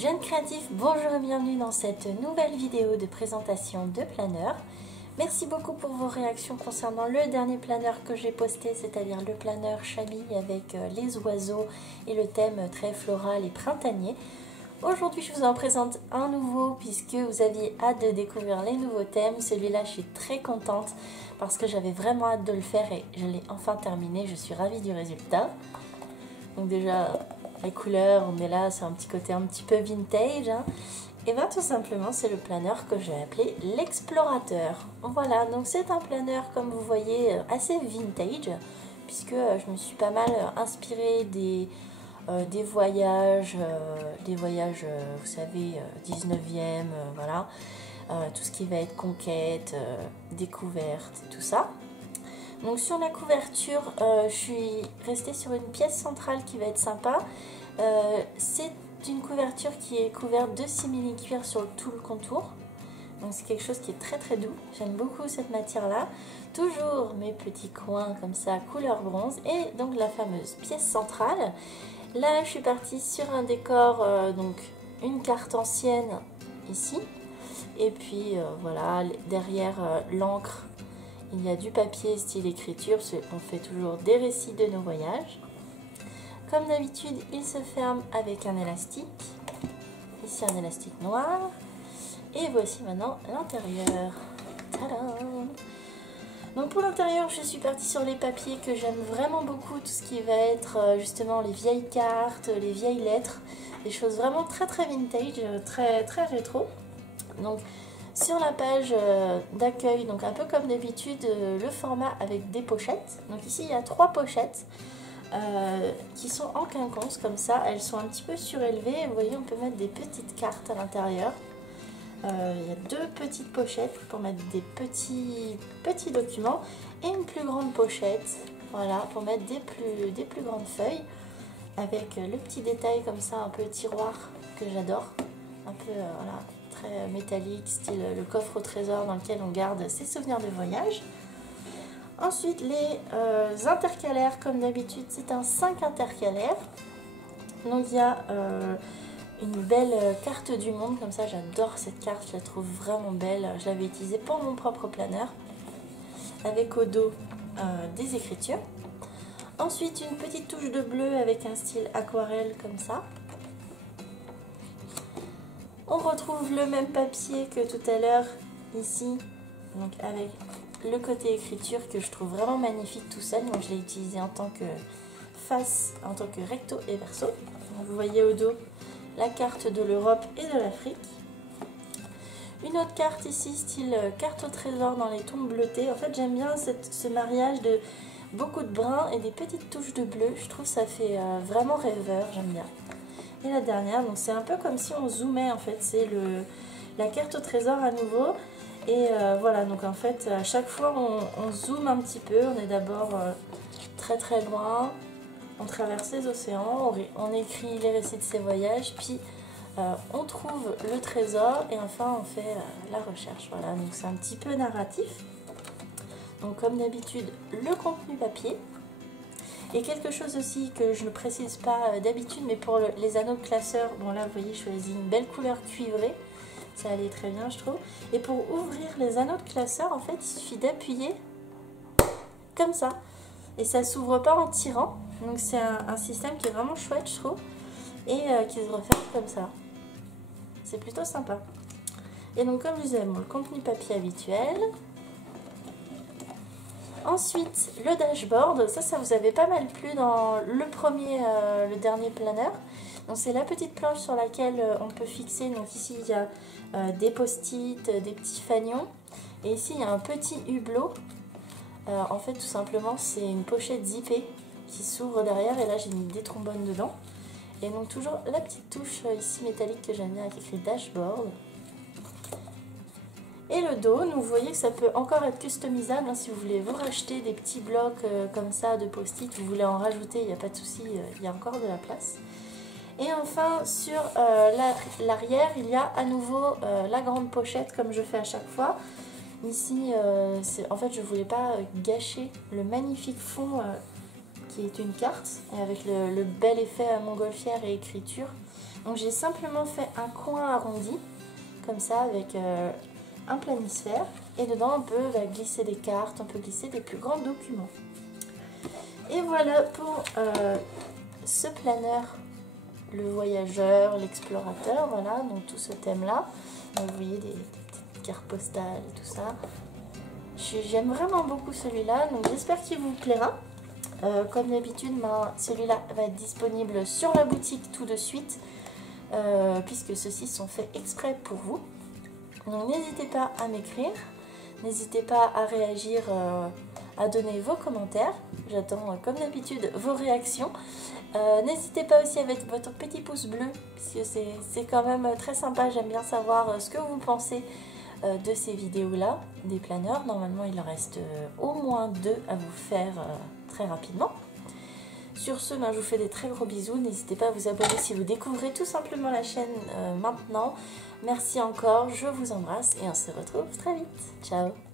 Jeunes créatifs, bonjour et bienvenue dans cette nouvelle vidéo de présentation de planeur. Merci beaucoup pour vos réactions concernant le dernier planeur que j'ai posté, c'est-à-dire le planeur Chami avec les oiseaux et le thème très floral et printanier. Aujourd'hui, je vous en présente un nouveau puisque vous aviez hâte de découvrir les nouveaux thèmes. Celui-là, je suis très contente parce que j'avais vraiment hâte de le faire et je l'ai enfin terminé. Je suis ravie du résultat. Donc déjà, les couleurs, on est là, c'est un petit côté un petit peu vintage. Hein. Et bien tout simplement, c'est le planeur que j'ai appelé l'Explorateur. Voilà, donc c'est un planeur, comme vous voyez, assez vintage, puisque je me suis pas mal inspirée des voyages, vous savez, 19e, voilà, tout ce qui va être conquête, découverte, tout ça. Donc sur la couverture, je suis restée sur une pièce centrale qui va être sympa. C'est une couverture qui est couverte de simili-cuir sur tout le contour. Donc c'est quelque chose qui est très très doux. J'aime beaucoup cette matière-là. Toujours mes petits coins comme ça, couleur bronze. Et donc la fameuse pièce centrale. Là, je suis partie sur un décor, donc une carte ancienne ici. Et puis voilà, derrière l'encre. Il y a du papier style écriture, on fait toujours des récits de nos voyages. Comme d'habitude, il se ferme avec un élastique. Ici un élastique noir. Et voici maintenant l'intérieur. Tadam! Donc pour l'intérieur, je suis partie sur les papiers que j'aime vraiment beaucoup. Tout ce qui va être justement les vieilles cartes, les vieilles lettres. Des choses vraiment très très vintage, très très rétro. Donc sur la page d'accueil, donc un peu comme d'habitude, le format avec des pochettes. Donc ici, il y a 3 pochettes qui sont en quinconce, comme ça. Elles sont un petit peu surélevées. Vous voyez, on peut mettre des petites cartes à l'intérieur. Il y a 2 petites pochettes pour mettre des petits documents. Et une plus grande pochette, voilà, pour mettre des plus grandes feuilles. Avec le petit détail comme ça, un peu tiroir, que j'adore. Un peu, voilà, très métallique, style le coffre au trésor dans lequel on garde ses souvenirs de voyage. Ensuite, les intercalaires, comme d'habitude, c'est un 5 intercalaires. Donc il y a une belle carte du monde, comme ça j'adore cette carte, je la trouve vraiment belle. Je l'avais utilisée pour mon propre planeur, avec au dos des écritures. Ensuite, une petite touche de bleu avec un style aquarelle comme ça. On retrouve le même papier que tout à l'heure ici, donc avec le côté écriture que je trouve vraiment magnifique tout seul. Donc je l'ai utilisé en tant que face, en tant que recto et verso. Donc vous voyez au dos la carte de l'Europe et de l'Afrique. Une autre carte ici, style carte au trésor dans les tons bleutés. En fait, j'aime bien ce mariage de beaucoup de brun et des petites touches de bleu. Je trouve que ça fait vraiment rêveur, j'aime bien. Et la dernière, donc c'est un peu comme si on zoomait en fait, c'est la carte au trésor à nouveau. Et voilà, donc en fait à chaque fois on zoome un petit peu, on est d'abord très très loin, on traverse les océans, on écrit les récits de ses voyages, puis on trouve le trésor et enfin on fait la recherche. Voilà, donc c'est un petit peu narratif. Donc comme d'habitude, le contenu papier. Et quelque chose aussi que je ne précise pas d'habitude, mais pour les anneaux de classeur, bon là vous voyez, je choisis une belle couleur cuivrée, ça allait très bien je trouve. Et pour ouvrir les anneaux de classeur, en fait, il suffit d'appuyer comme ça. Et ça s'ouvre pas en tirant, donc c'est un système qui est vraiment chouette je trouve, et qui se referme comme ça. C'est plutôt sympa. Et donc comme je disais, bon, le contenu papier habituel. Ensuite, le dashboard, ça vous avait pas mal plu dans le dernier planeur. Donc c'est la petite planche sur laquelle on peut fixer. Donc ici il y a des post-it, des petits fanions. Et ici il y a un petit hublot. En fait tout simplement c'est une pochette zippée qui s'ouvre derrière. Et là j'ai mis des trombones dedans. Et donc toujours la petite touche ici métallique que j'aime bien avec écrit dashboard. Et le dos, donc vous voyez que ça peut encore être customisable, hein, si vous voulez vous racheter des petits blocs comme ça de post-it, vous voulez en rajouter, il n'y a pas de souci, il y a encore de la place. Et enfin sur l'arrière, il y a à nouveau la grande pochette comme je fais à chaque fois. Ici, en fait je ne voulais pas gâcher le magnifique fond qui est une carte, et avec le bel effet montgolfière et écriture. Donc j'ai simplement fait un coin arrondi, comme ça, avec un planisphère. Et dedans on peut glisser des cartes, on peut glisser des plus grands documents. Et voilà pour ce planeur, le voyageur, l'explorateur, voilà, donc tout ce thème-là. Vous voyez des petites cartes postales et tout ça. J'aime vraiment beaucoup celui-là, donc j'espère qu'il vous plaira. Comme d'habitude, celui-là va être disponible sur la boutique tout de suite, puisque ceux-ci sont faits exprès pour vous. Donc n'hésitez pas à m'écrire, n'hésitez pas à réagir, à donner vos commentaires. J'attends comme d'habitude vos réactions. N'hésitez pas aussi à mettre votre petit pouce bleu, puisque c'est quand même très sympa. J'aime bien savoir ce que vous pensez de ces vidéos-là, des planeurs. Normalement, il en reste au moins 2 à vous faire très rapidement. Sur ce, je vous fais des très gros bisous. N'hésitez pas à vous abonner si vous découvrez tout simplement la chaîne maintenant. Merci encore, je vous embrasse et on se retrouve très vite. Ciao!